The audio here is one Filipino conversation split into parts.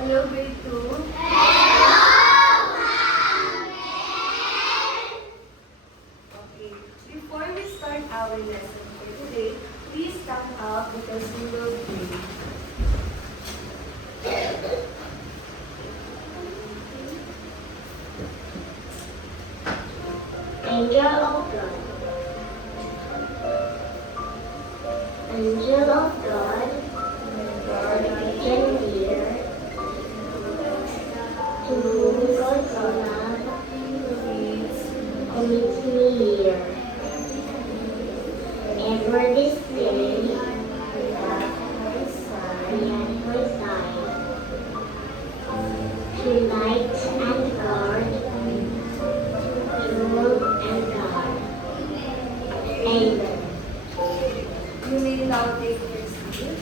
Hello, grade 2. Okay, before we start our lesson for today, please stand up because we will pray. Angel of God, angel of God, stand here, to whom God's love commits me here. And for this day, I at my side, to light and guard, rule and guard. Amen. You may now take your seat.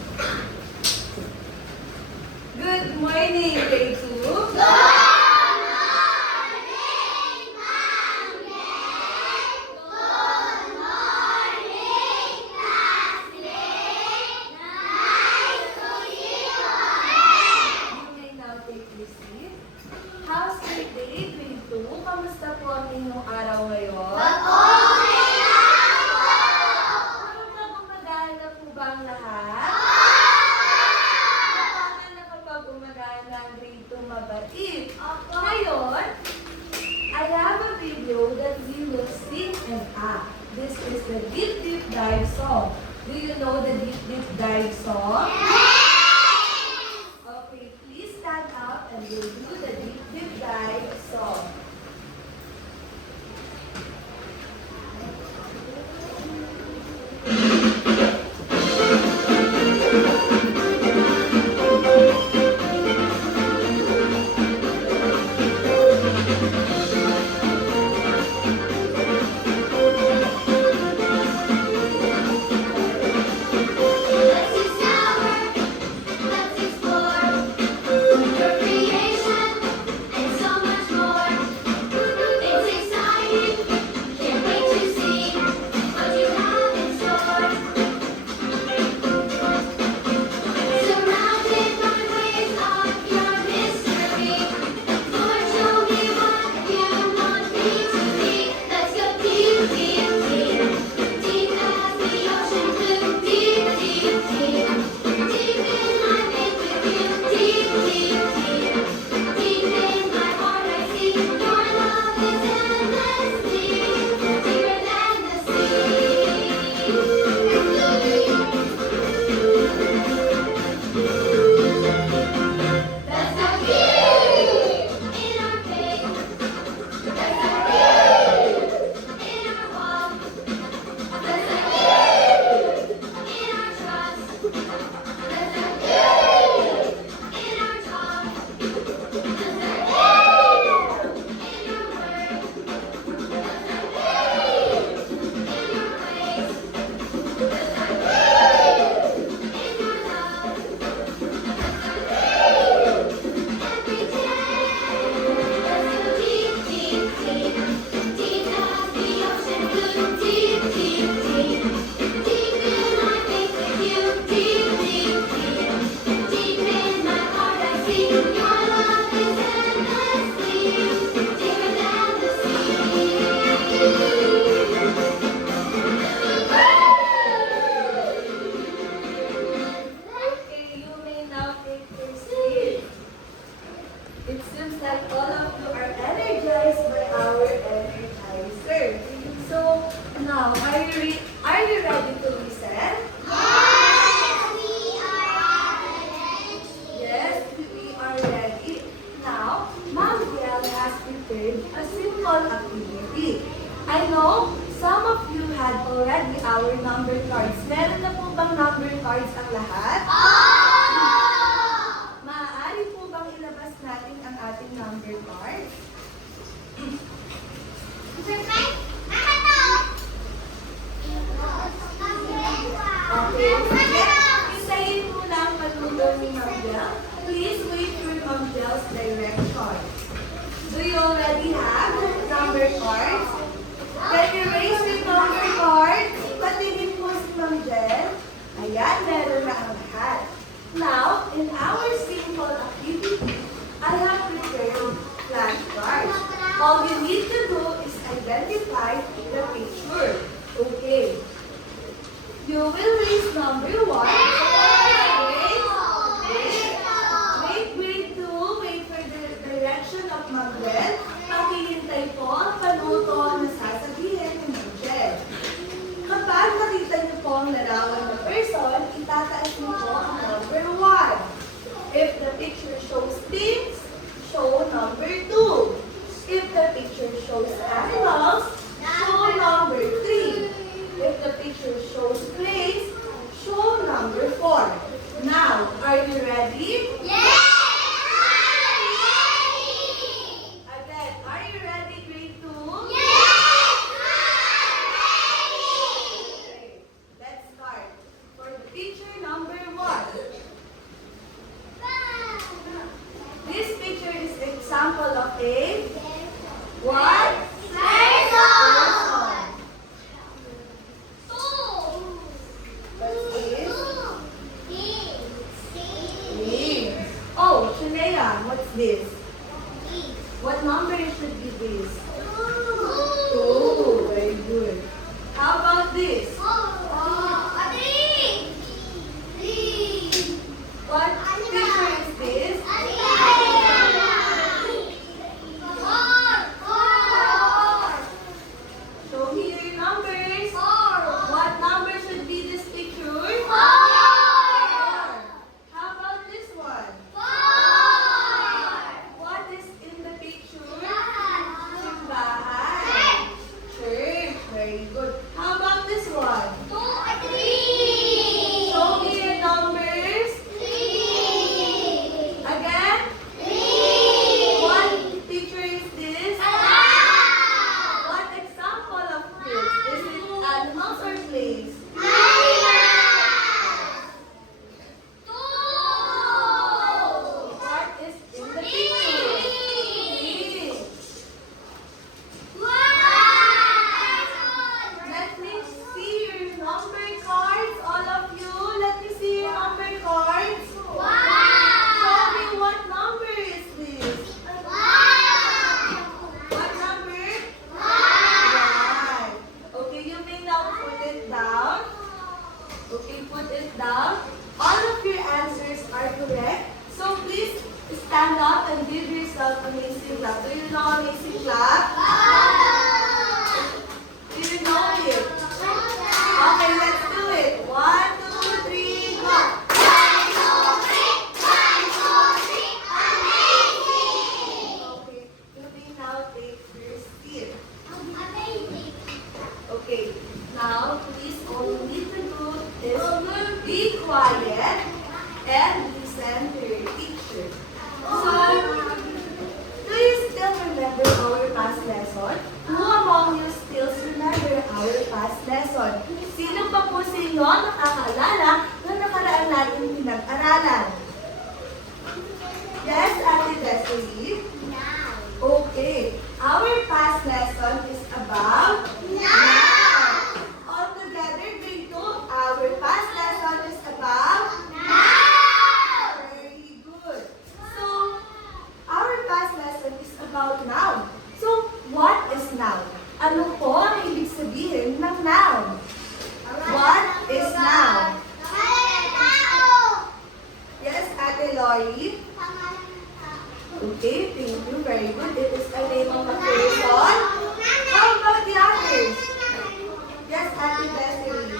Good morning, grade 2. You may now take your seat. How's your day, grade 2? Kamusta po ang inyong araw ngayon? Gumagana na po ba ang lahat? Paano na kapag gumagana ang grade 2 mabait? Ngayon, I have a video that we will sing and act. This is the Deep Deep Dive song. Do you know the Deep Deep Dive song? Okay, please stand up and we'll do the Deep Deep Dive song. Let's discover, let's explore your creation and so much more. It's exciting, can't wait to see what you have in store. Surrounded by waves of your mystery, Lord, show me what you want me to be. Let's go deep, deep, deep, deep as the ocean blue. Deep, deep, deep, deep in my faith with you. Deep, deep, deep, deep in my heart I see your love is endlessly deeper than the Let's go deep in our faith. Let's go deep in our walk. Let's go deep in our trust. Let's go deep in our talk. Let's go deep in your word. Let's go deep in your ways. Let's go deep in your love. Every day, let's go deep, deep, deep, deep as the ocean blue. Deep, deep, deep, deep in my faith with you. Deep, deep, deep, deep in my heart I see your love is endlessly deeper than the Okay, you may now take your seat. It seems like all of you are energized by our energizer. So now, are you ready to listen? Yes, we are ready. Now, Ma'am Gail has prepared a simple activity. I know some of you had already our number cards. Meron na po bang number cards ang lahat? Maaari po bang ilabas natin ang ating number cards? Okay, sige. Isayin muna ang malugaw ni Ma'am Gail. Please wait for Ma'am Gail's direction. Do you already have number cards? Can you raise your number cards? Patingin po si Ma'am Gail. Ayan, meron na ang lahat. Now, in our simple activity, Leia, what's this? What number should be this? 2. Very good. How about this? What picture is this? Show me your numbers. What number should be this picture? 4. How about this one? What is in the picture? Simbahan. Church. Very good. How about this one? Show me your numbers. Again? What picture is this? What example of this? Is it animals or place? What is in the picture? Please. Let me see your number cards, all of you. Let me see your number cards. Show me what number is this? What number? 1. Okay, you may now put it down. Okay, put it down. All of your answers are correct. So please stand up and give yourself amazing clap. Do you know amazing clap? Do you know it? Okay, let's do it. 1, 2, 3, go. Okay, you may now take your seat. Okay, now please all you need to do is be quiet and listen to your teacher. So, do you still remember our past lesson? Who among you still remember our past lesson? Sino pa po sa inyo nakakaalala na nakaraan natin pinag-aralan? Yes, Ate Desiree? Okay, our past lesson is about now. All together, grade 2, our past lesson is about now. Very good. So, our past lesson is about noun. So, what is noun? Ano po ang ibig sabihin ng noun? What is noun? Yes, Ate Lori? Okay, thank you. Very good. It is a name of a person. How about the others? Yes, Ate Desiree.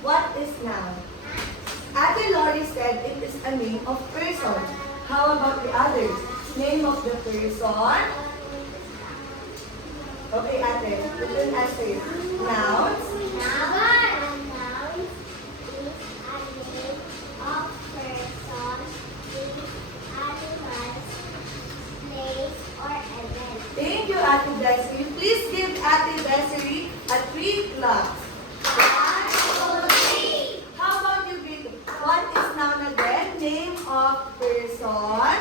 What is noun? Ate Lori said it is a name of person. How about the others? Name of the person? Okay, Ate. You can answer it. Nouns? Thank you, Ate Desiree. Please give Ate Desiree a 3 claps. 1, 2, 3. How about you, Greg? What is noun again? Name of person.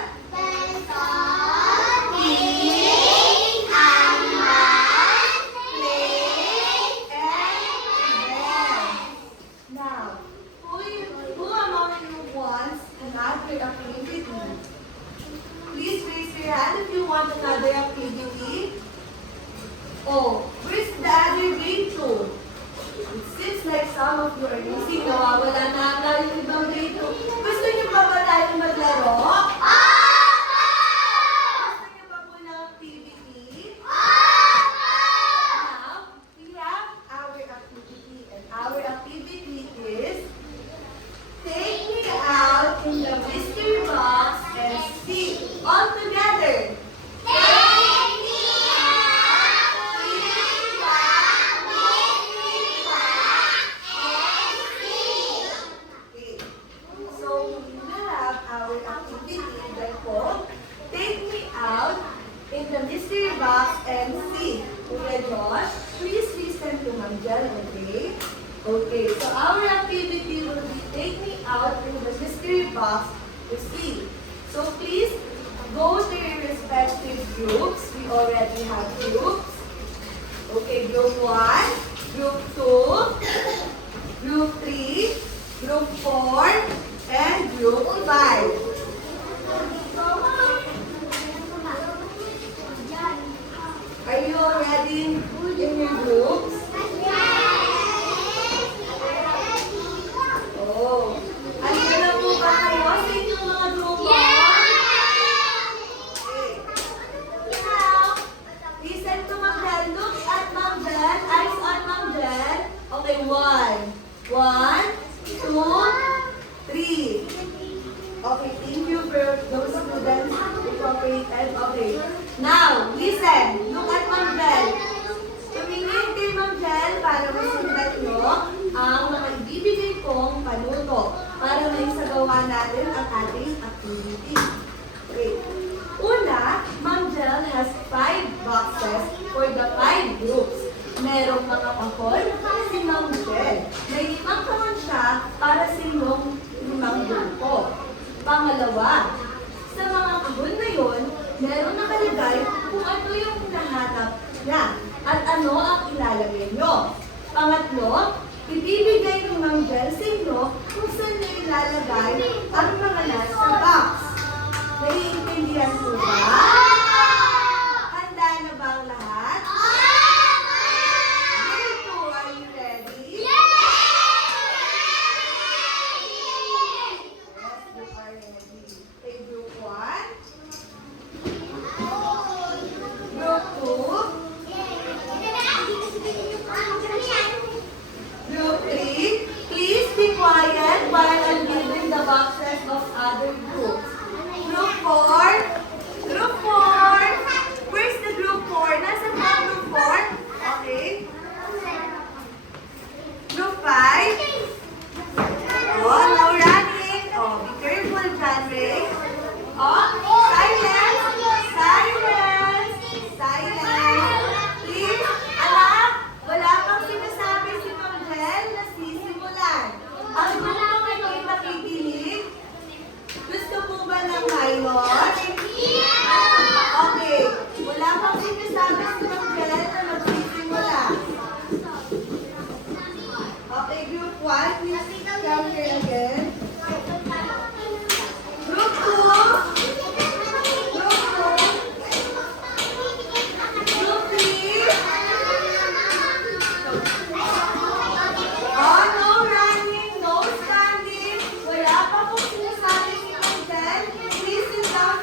Now, who among you wants another activity? Please raise your hand if you want another activity. Oh, where's the other grade 2? It seems like some of you are missing. Nawawala na ata yung ibang grade 2. Gusto niyo pa ba tayo maglaro? Gusto niyo pa po ng activity? Now, we have our activity. And our activity is take me out in the mystery box and see. All together. Okay. So, we will have our activity that called Take Me Out in the Mystery Box and See. Okay, Josh, please listen to Ma'am Jen, okay? Okay, so our activity will be Take Me Out in the Mystery Box to See. So please go to your respective groups. We already have groups. Okay, group 1, group 2, group 3, group 4, and group 5. cooperated. Okay. Now, listen. Look at Ma'am Bell. Tumingin kay Ma'am Bell para masundan nyo ang mga ibibigay kong panuto para maisagawa natin ang ating activity. Okay. Una, Ma'am Bell has 5 boxes for the 5 groups. Merong mga kahon si Ma'am Bell. May 5 kahon siya para sa inyong 5 grupo. Pangalawa, sa mga kahon na yun, meron nakalagay kung ano yung nahanap niya at ano ang ilalagay nyo. Pangatlo, ibibigay ng Ma'am Bell sa inyo kung saan nyo ilalagay ang mga nasa box. Naiintindihan po ba? Handa na ba ang lahat? Grade 2, are you ready? Yes, you are ready. Okay, group 1. Group 2. Group 3. Please be quiet while I'm giving the boxes of other groups. Group 4. Group 4. Where's the group 4? Nasa ba ang group 4? Okay. Group 5. Oh, no running. Oh, be careful, John Ray. Oh, silence. Silence. Silence. Please, alam, wala pang sinasabi si Ma'am Bell na sisimulan. Ang grupong ito'y makikinig. Gusto po ba ng pilot? Okay. Wala pang sinasabi si Ma'am Bell na magsisimula. Okay, group 1, please come here again. Group 2. Group 2. Group 3. Oh, no running, no standing. Wala pa pong sinasabi si Ma'am Bell. Please sit down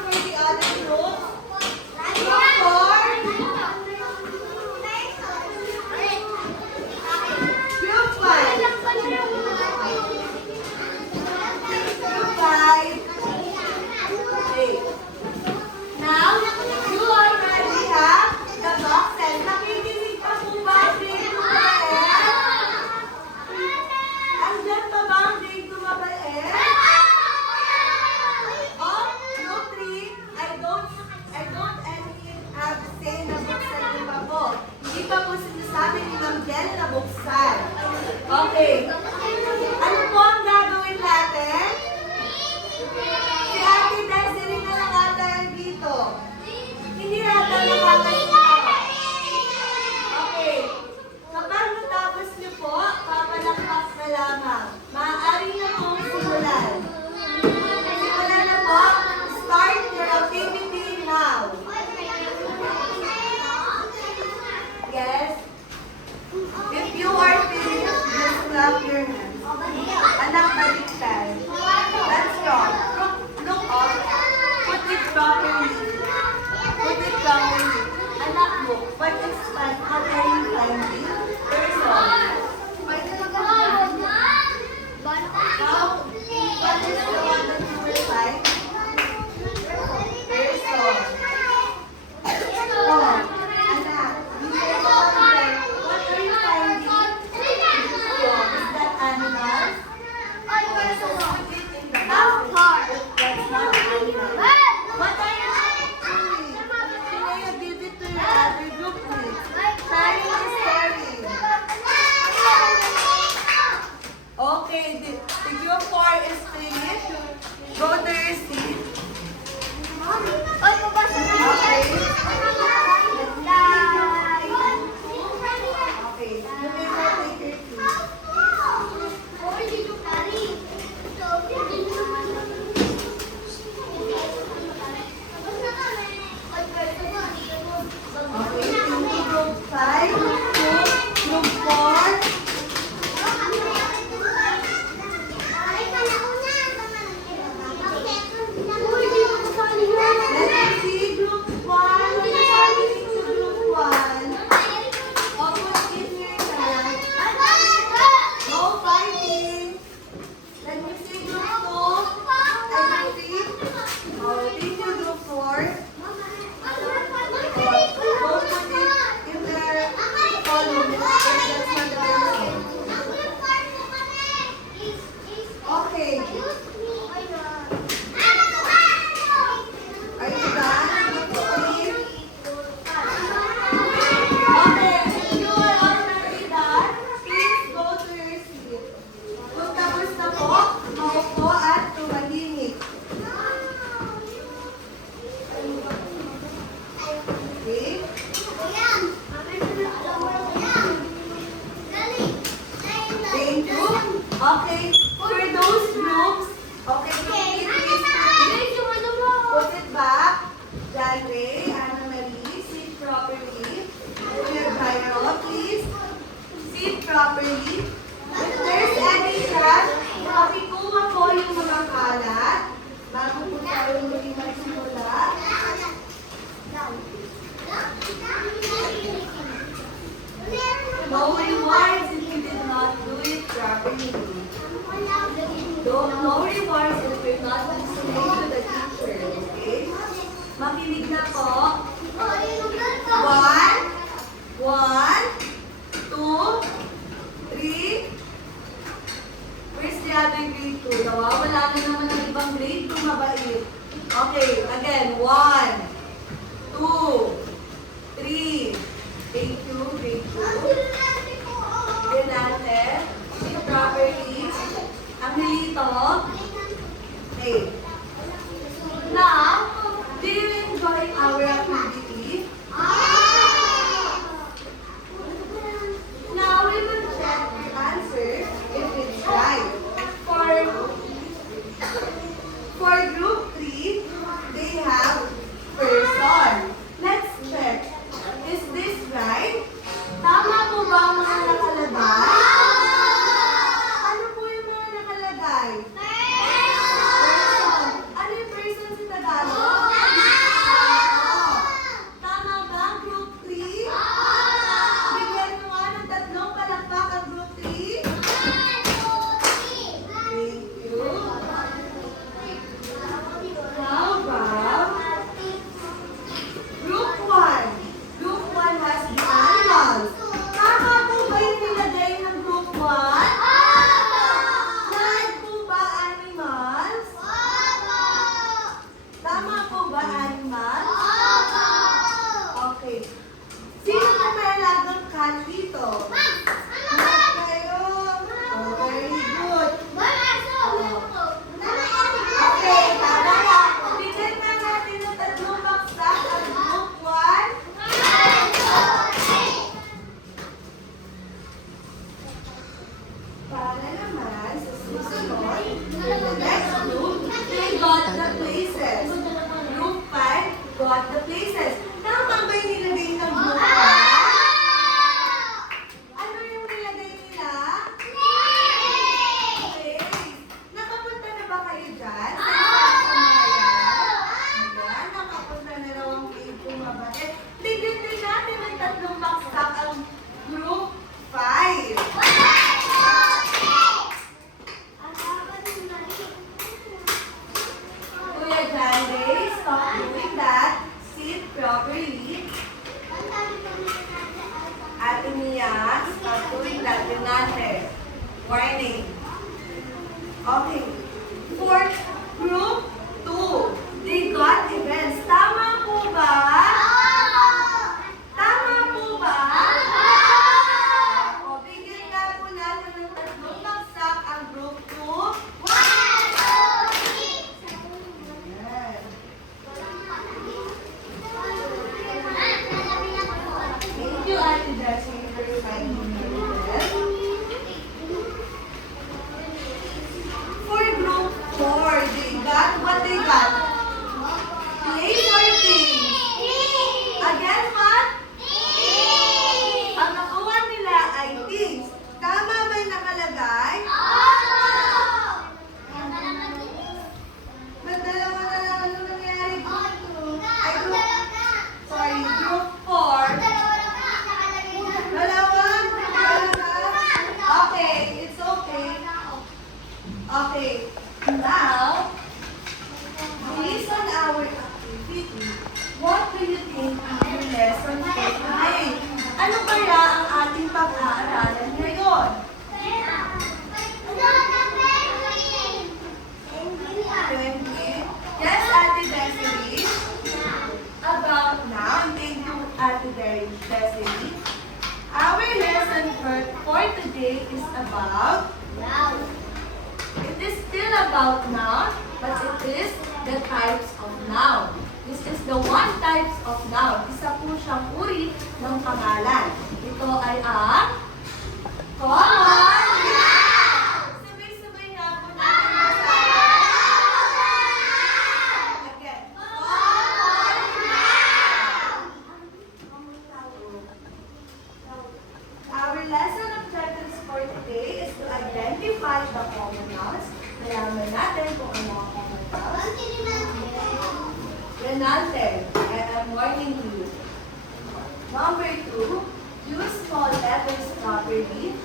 4. Don't put it in the column. That's not the person. Okay. Are you done? Please. Okay, if you are already done, please go to your seat. Kung tapos na po, maupo at tumahimik. Okay? Thank you. Okay, for those groups, okay, please put it back. John Ray, Anna Marie, sit properly. Your Byro, please sit properly. If there's any trash, pakikuha po yung mga kalat bago po tayo muli magsimula. No rewards if you did not do it properly. No rewards if you're not listening to the teacher, okay? Makinig na po. 1, 2, 3. Where's the other grade 2? Nawawala na naman ang ibang grade 2 mabait. Okay, again. 1, 2, 3. Thank you, grade 2. Renate, sit properly. Ang hilito. Okay. Now, do you enjoy our activity? Now we will check the answer if it's right. For group 3, they have person. Let's check. Is this right? Tama po ba ang mga nakalagay? Ano po yung mga nakalagay? Person. Ano yung person sa Tagalog? Tama ba ang group 3? Bigyan mo nga ng 3 palakpak ang group 3. Thank you. How about group 1? Group 1 has the animals. Tama po ba yung nilagay ng group 1? Lahat po ba animals? Tama po ba animals? Okay. Sino po may alagang cat dito? Lahat kayo. Oh, very good. Okay, tama na. Bigyan na natin ng 3 baksak ang group 1. Para naman sa susunod, in the next group, they got the places. Group 5 got the places. Tama ba yung nilagay ng group 5? Ano yung nilagay nila? Okay. Nakapunta na ba kayo dyan? Sa mga yan? Ayan, nakapunta na raw ang grade 2 mabait. Bigyan din natin ng 3 baksak ang group 5. Kuya Jande, stop doing that. Sit properly. in our lesson for today. Ano kaya ang ating pag-aaralan ngayon? Penguin. Yes, Ate Desiree. About now, thank you, Ate Desiree. Our lesson for today is about, it is still about noun, but it is the types of noun. This is the one types of noun. Isa po siyang uri ng pangalan. Ito ay ang common noun. Sabay-sabay nga po natin basahin. Again. Common noun. Our lesson objectives for today is to identify the common nouns. Nalaman natin kung ano ang common nouns. Renante, I am warning you. Number 2, use small letters properly.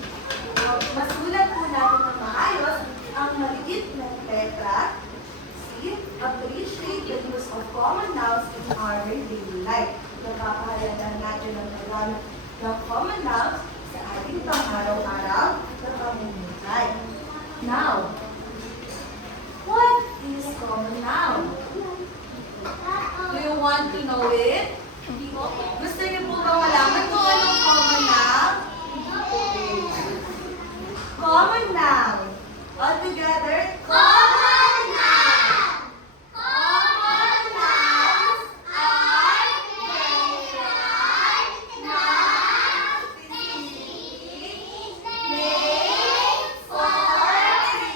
Masulat po natin na maayos ang maliit na letra. C, appreciate the use of common nouns in our daily life. Napapahalagan natin ang paggamit ng common nouns sa ating pang-araw-araw na pamumuhay. Now, what is common noun? Do you want to know it? Gusto niyo po ba malaman kung anong common noun? Common noun. All together. Common noun. Common nouns are general nouns names for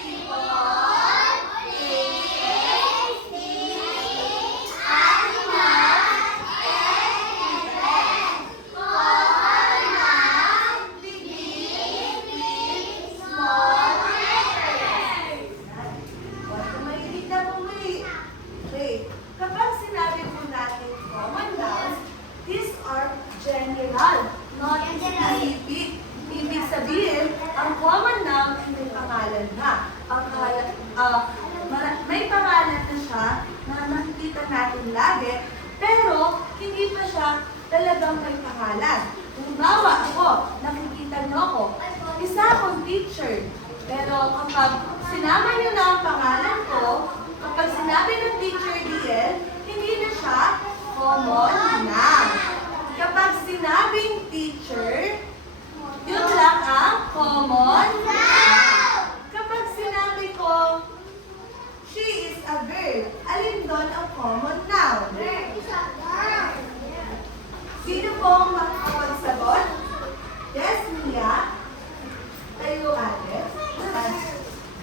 people, places, animals, and events. Common noun begin with small letters. Huwag mahilig na bumuli. Okay. Kapag sinabi po natin common nouns, these are general, not specific. Ibig sabihin, ang common noun ay may pangalan na. May pangalan na siya na nakikita natin lagi, pero hindi pa siya talagang may pangalan. Halimbawa, ako, nakikita niyo ako, isa akong teacher. Pero kapag sinama niyo na ang pangalan ko, kapag sinabi ng teacher DL, hindi na siya common noun. Kapag sinabing teacher, yun lang ang common noun. Kapag sinabi ko, she is a girl, alin doon ang common noun? Sino pong makakapagsagot? Yes, Mia? Tayo, Alex?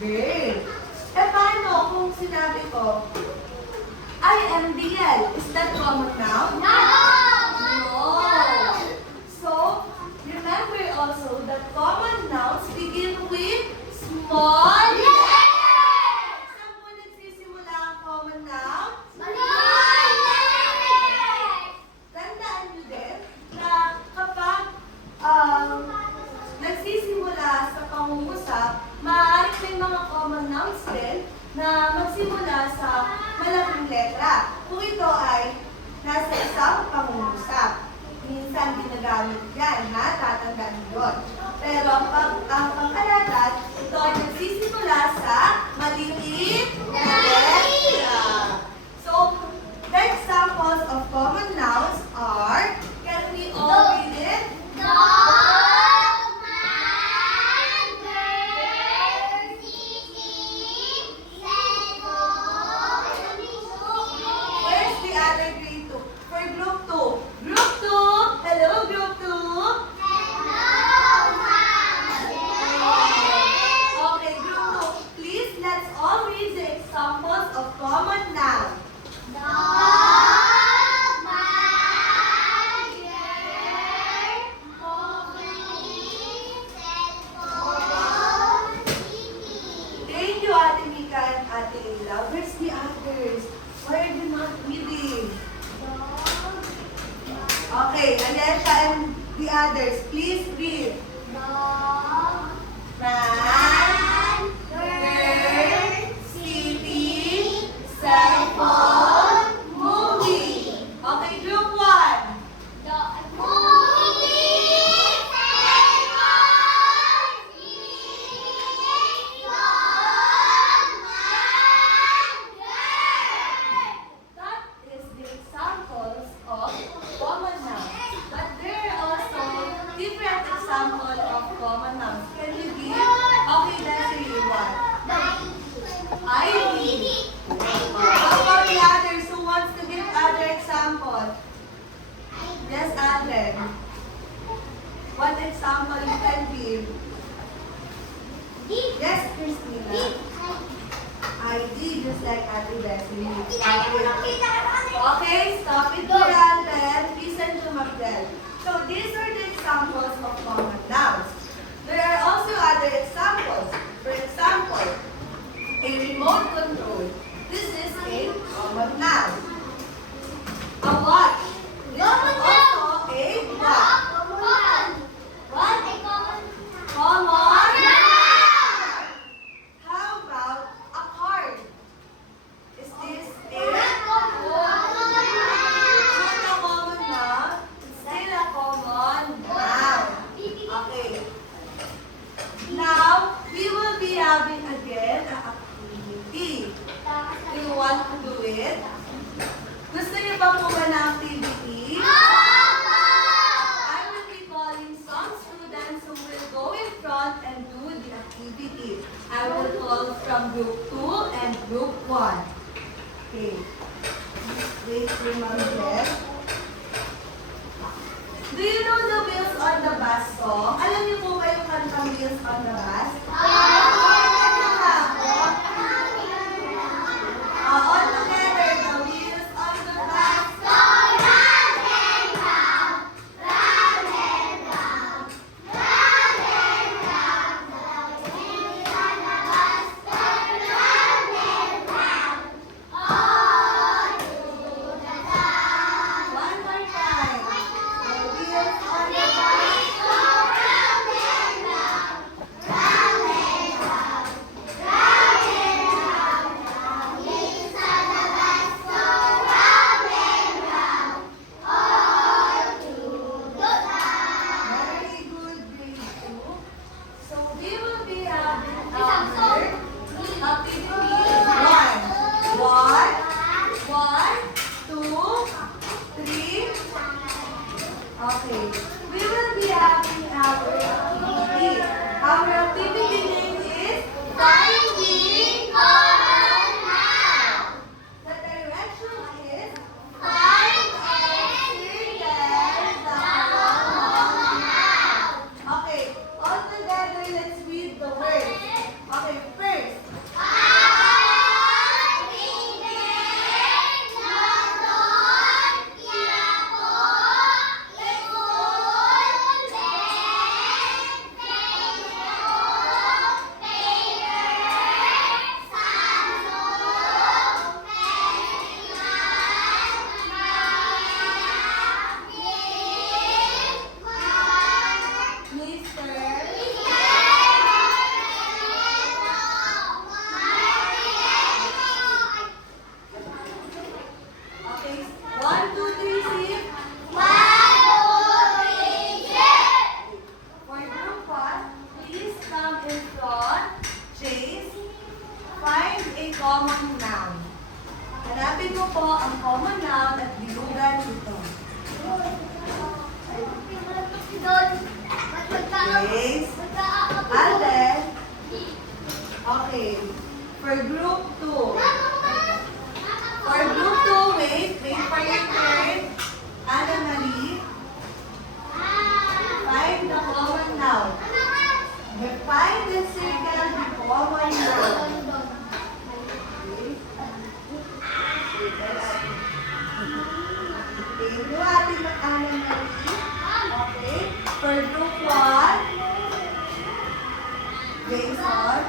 Girl. Paano kung sinabi ko, I am DL, is that common noun? No! So, remember also that common nouns begin with small letters. Saan po nagsisimula ang common noun? Tandaan nyo din na kapag nagsisimula sa pangungusap, maaaring may mga common nouns din na magsimula sa malaking letra. Kung ito ay nasa isang pangungusap, minsan ginagamit yan, ha? Tatandaan nyo yun. Pero ang pangkalatan, ito ay nagsisimula sa maliliit na letra. So, the examples of common nouns are, can we all read it? Where's the other grade 2? For group 2. Group 2, hello group 2. Okay, group 2. Please, let's all read the examples of common nouns. Thank you, Ate Mika and Ate Ella. Where's the others? Why are you not reading? Okay, Alesha and the others, please read. Man, girl, city, cell phone, movie. Okay, group 1. natin? What example you can give? Yes, Christina. ID, just like Ate Bessie. Okay, stop it here, Alden. Listen to Magdel. So these are the examples of common nouns. There are also other examples. For example, a remote control. This is a common noun. A watch. This is also a what? What? Common. How about a card? Is this a not a common noun? It's still a common noun. Okay. Now, we will be having again an activity. Do you want to do it? Gusto niyo ba po ba na activity? I will be calling some students who will go in front and do the activity. I will call from group 2 and group 1. Okay. Wait for my desk. Do you know the Wheels on the Bus song? Alam niyo po ba yung kantang Wheels on the Bus? All together, the wheels on the bus. One more time. The wheels on the bus. Very good, grade 2. So we will be having our activity 1, 2, 3. Okay. We will be having our activity. Our activity name is Finding Common Noun. The direction is find and circle the common noun. Okay, all together, let's read the words. Okay, first. Okay, 1, 2, 3, sip. For group 1, please come in front. Chase. Find a common noun. Hanapin mo po ang common noun at bilugan ito. Chase. Alden. Okay. For group 2. For group 2, wait for your turn. Anna Marie, find the common noun. Find the circle the common noun. Okay, do atin mag Anna Marie. Okay, for group 1, Jason.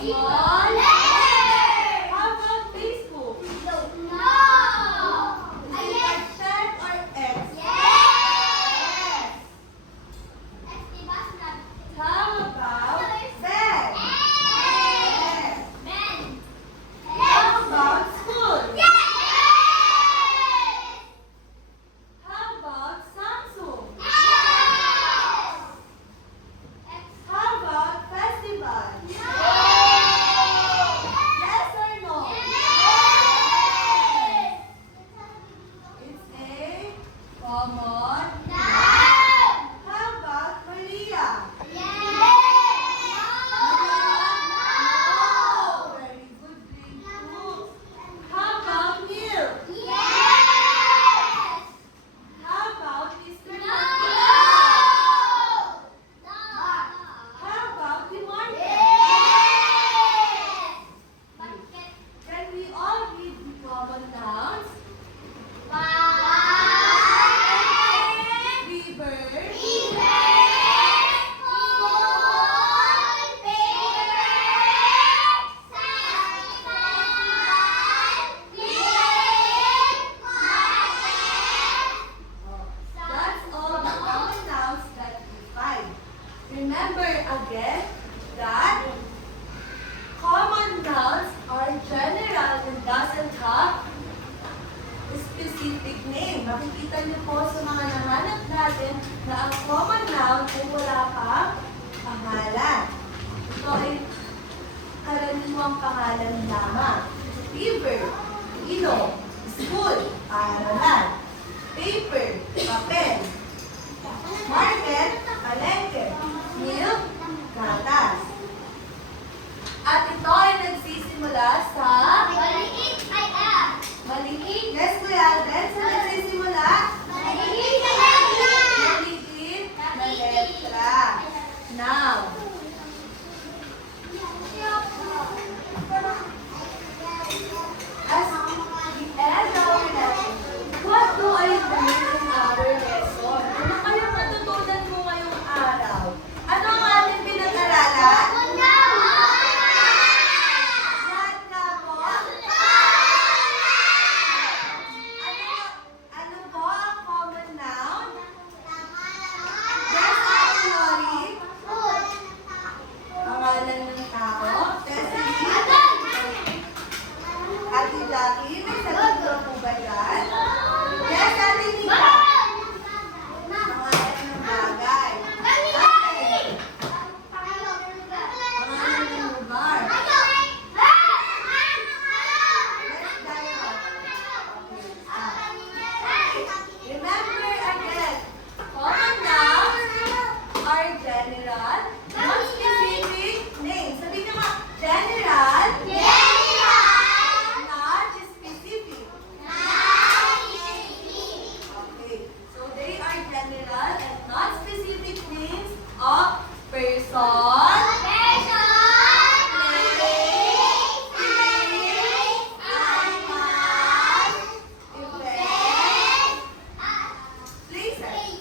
Small. How about Facebook? Is it a sharp or X? Yes. How about bed? Yes. How about school? How about Samsung? How about festival? Yes or no? It's a common. How about Maria? No. Very good. Grade two. How about milk? How about Mr. How about the market? Can we all read the common nouns? River. That's all the common nouns that we find. Remember again that common nouns are general and doesn't have a specific name. Makikita niyo po sa mga nahanap natin na ang common noun ay wala pang pangalan. Ito ay karaniwang pangalan lamang. River, ilog, school, paaralan, paper, papel, market, palengke, milk, gatas. At ito ay nagsisimula sa maliit. Yes, Kuya Alden. Sa nagsisimula? Maliit na letra. Now, as we end our lesson, what do I learn in our lesson? Ano kayong matutunan mo ngayong araw? Ano ang ating pinag-aralan? Lahat na po? Ano po ang common noun? Yes, Ate Lori? Pangalan ng tao? Cecily? Ate Jackie? May sagot daw po ba yan? Yes, Ate Nika? Pangalan ng bagay. Ate? Pangalan ng lugar. Yes, Daniel. Remember again, common nouns are general, non-specific names. Sabi niyo nga, general, non-specific. Okay, so they are general and non-specific names of person, place, animal, event, places.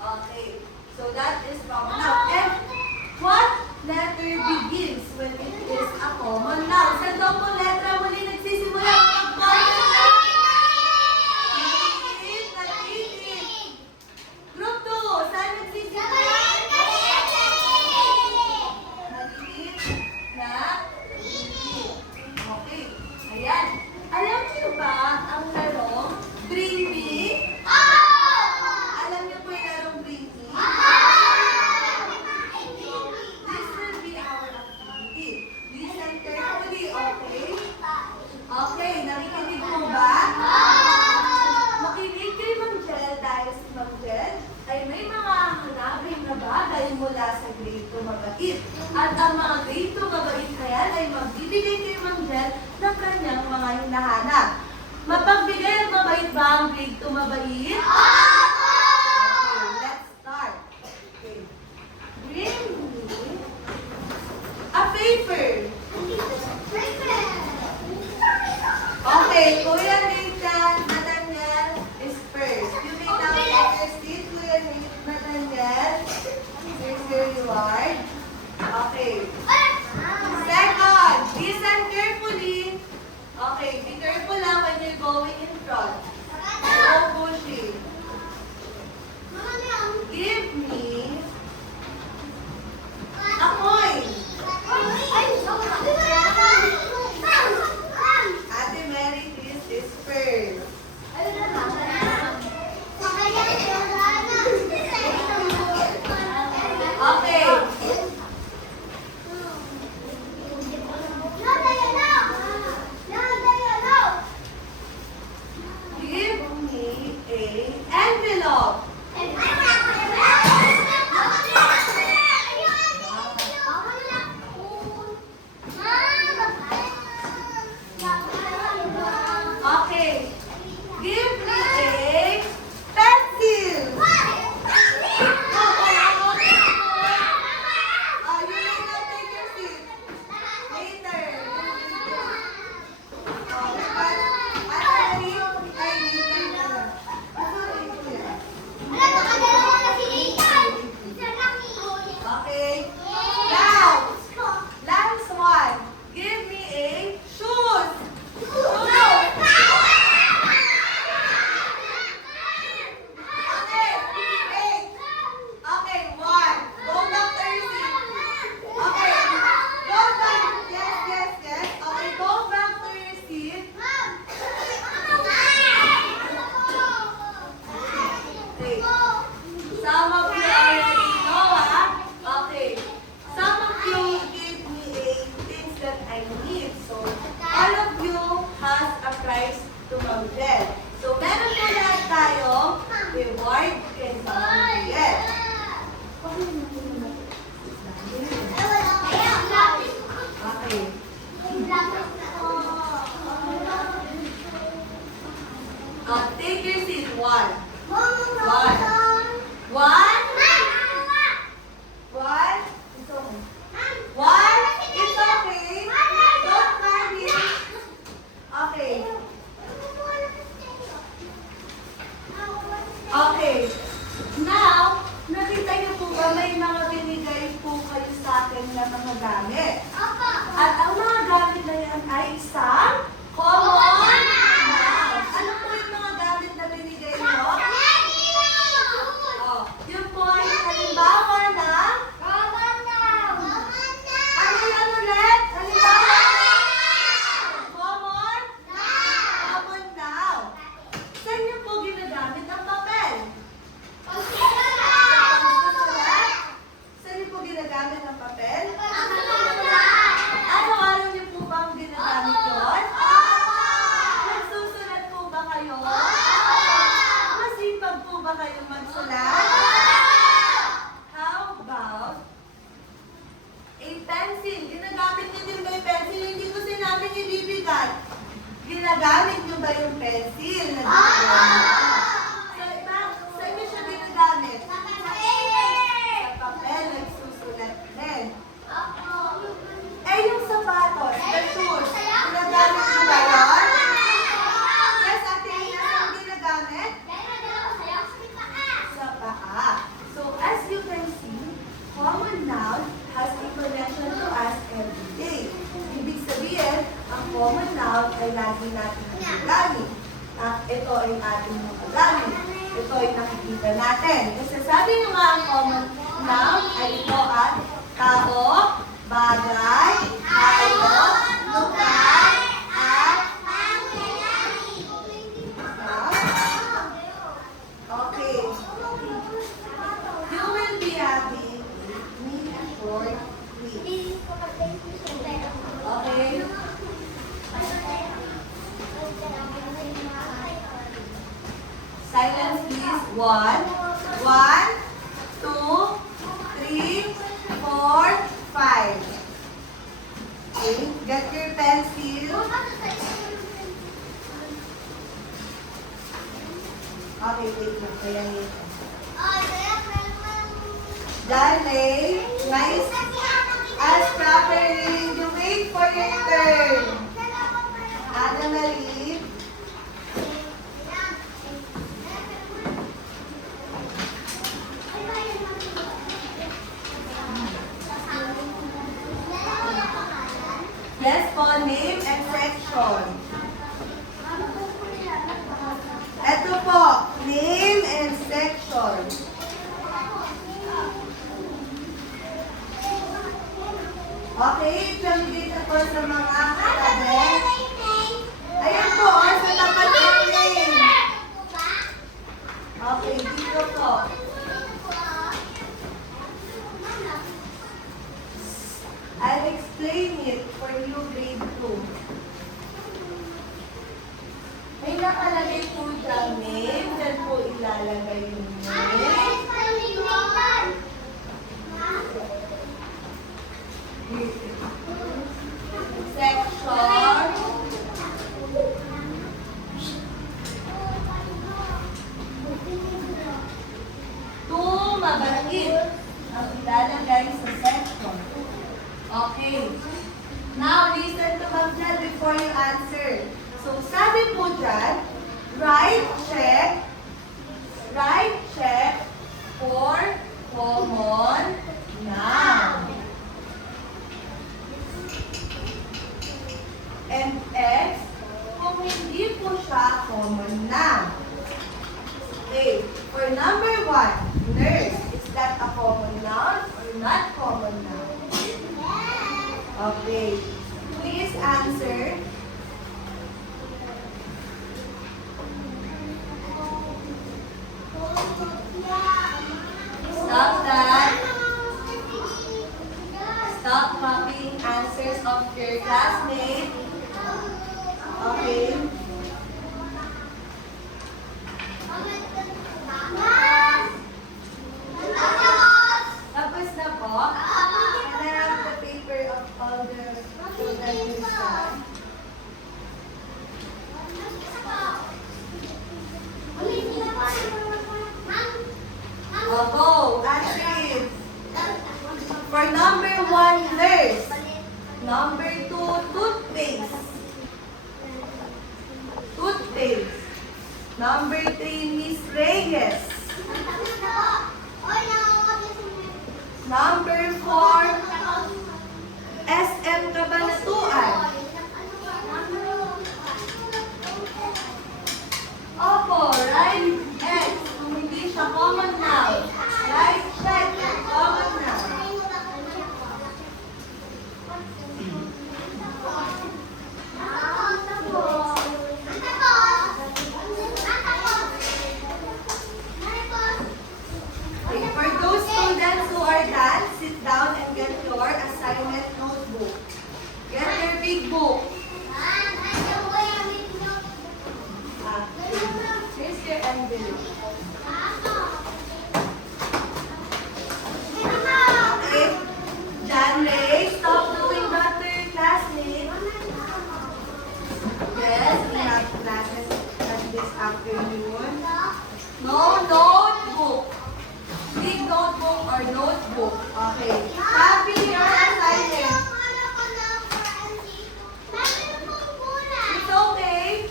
Okay, so that is common noun. And what letter begins when it is a common noun? Sa daw po letra muli nagsisimula ang common noun? Maliit na titik. Group 2, saan nagsisimula? Maliit na titik. Okay, ayan. Alam niyo ba ang larong Bring Me? Alam niyo po yung larong Bring Me? This will be our activity. Listen carefully, okay? Okay, nakikinig mo ba? Makinig kay Ma'am Jel dahil si Ma'am Jel ay may mga hanapin na bagay mula sa grade 2 mabait. At ang mga grade 2 mabait na yan ay magbibigay kay Ma'am Jel ng kanyang mga hinahanap. Mapagbigay at mabait ba ang grade 2 mabait? Okay, let's start. Okay. Bring me a paper. Okay, Kuya Nathan, Nathaniel is first. You may now take your seat, Kuya Nathaniel. Here's your reward. Okay. I need. So, all of you has a prize to Ma'am Jel. So, meron po lahat tayong reward kay Ma'am Jel. Okay. Take your seat. One. One. One. One. It's okay. One. It's okay. Don't panic. Okay. Okay. Now, nakita niyo po ba may mga binigay po kayo sa akin na mga gamit? At ang mga gamit na yan ay isang common noun. Ano po yung mga gamit na binigay mo? Oh, yun po ay halimbawa ng ano yan ulit? Halimbawa? Common noun. Saan niyo po ginagamit ang papel? Saan niyo po ginagamit ang papel? Araw-araw niyo po ba ang ginagamit yun? Nagsusulat po ba kayo? Masipag po ba kayo magsulat? How about a pencil? Ginagamit niyo din ba yung pencil? Hindi ko sinabing ibibigat. Ginagamit niyo ba yung pencil? Sa inyo siya ginagamit? Sa papel, nagsusulat din. Eh, yung sapatos, the shoes, ginagamit niyo ba yun? Yes, Ate Ina, saan ginagamit? Sa paa. So, as you can see, common noun has a connection to us every day. Ibig sabihin, ang common noun ay lagi natin ginagamit. Ito ay ating mga gamit. Ito ay nakikita natin. Kasi sabi nyo nga ang common noun ay ito at tao, bagay, hayop, lugar, at okay. You will be happy me for me. Okay? Silence please. One, two, three, four, five. Okay, get your pencil. Okay, wait lang. Kaya nito. Darling, nice. As properly, you wait for your turn. Anna Marie. Yes po, name and section. Ito po, name and section. Okay, translate na po sa mga katabi. Ayan po, sa tapat ng name. Okay, dito po. I'll explain it for you grade 2. May nakalagay po siyang name. Diyan po ilalagay yung name. Section. Two, mabait. Ang ilalagay sa section. Okay. Now, listen to Ma'am Jel before you answer. So, sabi po dyan, write check for common noun. And X kung hindi po siya common noun. Okay. For number 1, nurse, is that a common noun or not common noun? Okay. Please answer. Stop that. Stop copying answers of your Classmate. Okay. Tapos na po. And I have the paper of all the children inside. Go, Ashrid. For number 1, nurse. Number 2, toothpaste. Toothpaste. Number 3, Miss Reyes. Number 4, SM Cabanatuan. Opo, right X. Kung hindi siya common noun. Right check, common noun. Okay, for those students who are done, sit down and get your assignment notebook. Get your big book. Here's your envelope. Okay. John Ray, stop doing that to your classmates. Yes, we have classes this afternoon. No notebook. Big notebook or notebook. Okay. Happy your assignment. It's okay.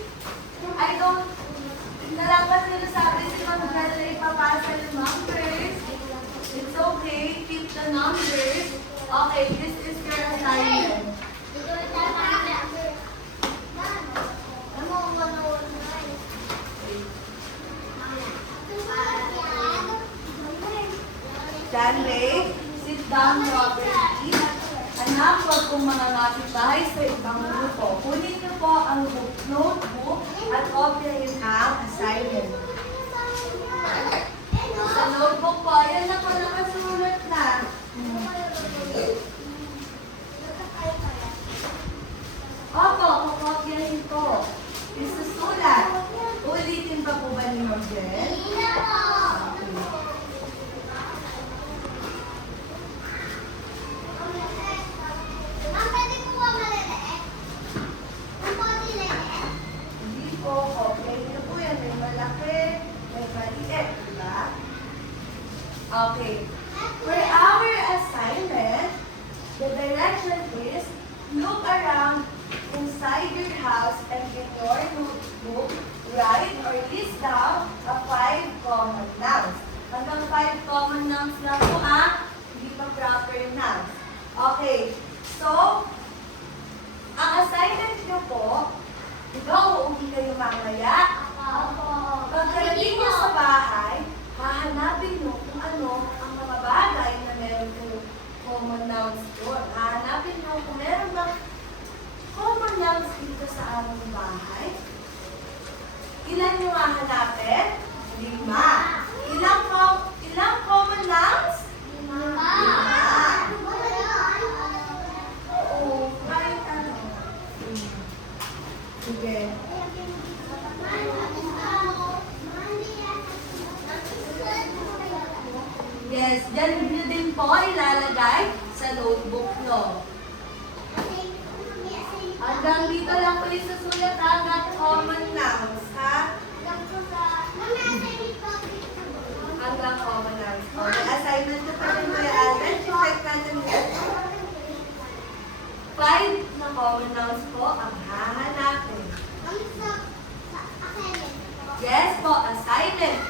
I don't, nalapas nila sabi si Ma'am Jella ipapasa yung numbers. It's okay. Keep the numbers. Okay, this is your assignment. John Ray, sit down properly. Anak, huwag kong mga kapitbahay sa ibang grupo. Kunin niyo po ang notebook at kopyahin ang assignment. Sa notebook po, ayan na po nakasulat na. Opo, kukopyahin ko. Isusulat. Ulitin pa po ba ni Miguel? Hindi po, kopyahin niyo po yan. May malaki, may maliit, diba? Okay. For our assignment, the direction is look around inside your house and in your notebook, write or list down a 5 common nouns. Hanggang 5 common nouns lang po hindi pa proper nouns. Okay, so, ang assignment nyo po, ikaw uuwi kayo mamaya. Pagkarating nyo sa bahay, hahanapin nyo kung ano ang mga bagay na meron kayong common nouns doon. Hahanapin nyo kung meron bang common nouns dito sa aming bahay. Ilan nyo hahanapin? 5. Ilang common nouns? 5. Oo, kahit ano. Sige. Yes, dyan nyo din po ilalagay sa notebook nyo. Hanggang dito lang po yung susulat hanggang common nouns, ha? Hanggang common nouns. Okay, assignment ko pa rin kaya Alden. Check natin yun. 5 na common nouns po ang hahanapin. Yes po, assignment.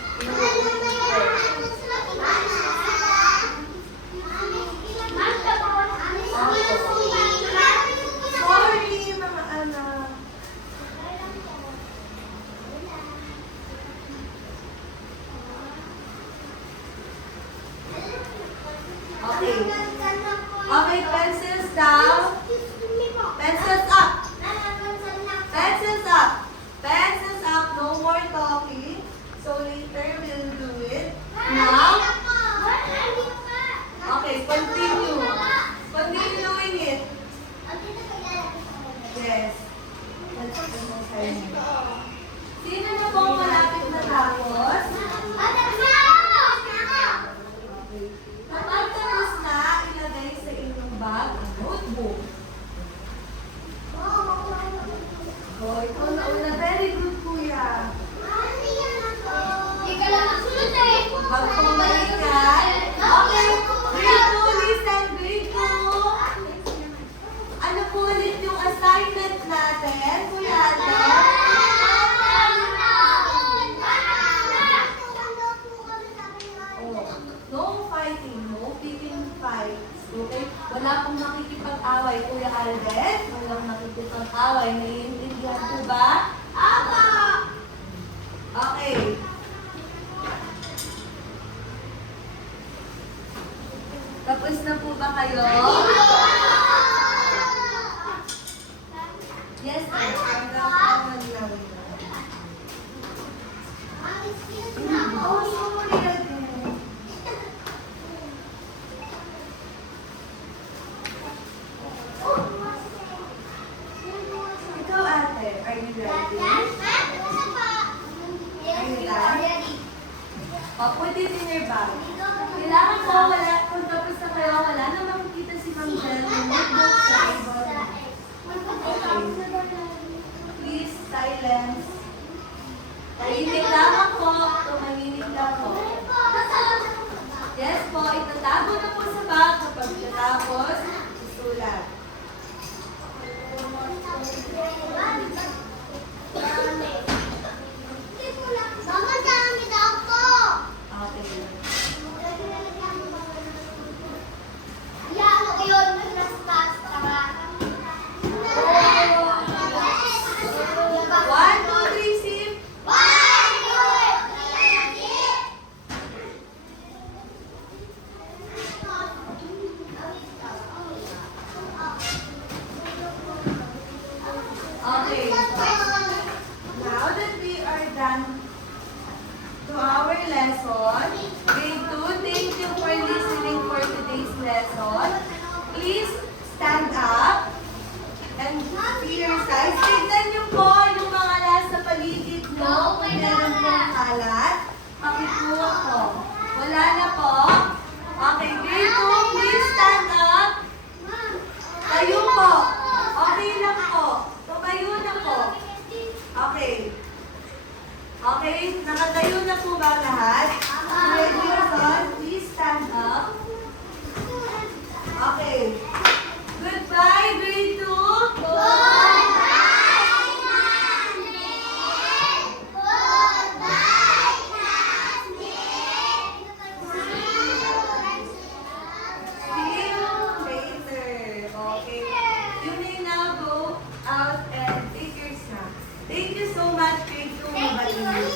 Sorry, mga anak. Okay. Okay, pencils down. Pencils up. Pencils up. Pencils up. No more talking. So later we'll do it. Now, Yes. Sino na po malapit matapos? Kapag tapos na, ilagay sa inyong bag ang notebook. Oh, ikaw na una. Very good, kuya. Pag pumalikan. Okay, grade 2, listen, grade 2. Ano po ulit yung assignment natin, kuya Alden? Oh, no fighting, no picking fights. Okay? Wala pong makikipag-away, Kuya Alden. Walang makikipag-away. Naiintindihan po ba? Apa! Okay. Tapos na po ba kayo? Yes, sir. Hanggang kawan lang. Oh, sorry again. Ikaw, ate, are you ready? Oh, put it in your bag. Kailangan po, wala, kung tapos na kayo, wala na makikita si Ma'am Jel. Notebook sa ibon. Please, silence. Tahimik lang ako. Tumahimik lang ako. Yes po, itatago na po sa bag kapag natapos, isulat. Okay. One, two, three, sip. Okay. Now that we are done to our lesson, grade 2, thank you for listening for today's lesson. Please stand up and see your size. Tignan niyo po yung mga nasa paligid niyo. Kung meron pong kalat, pakikuha po. Wala na po. Okay, grade 2, please stand up. Tayo po. Okay lang po. Tumayo na po. Okay. Okay, nakatayo na po ba lahat? Ready, son? Please stand up. Okay. Goodbye, grade 2. See you later. Okay. You may now go out and take your snacks. Thank you so much, grade 2. Mabalik.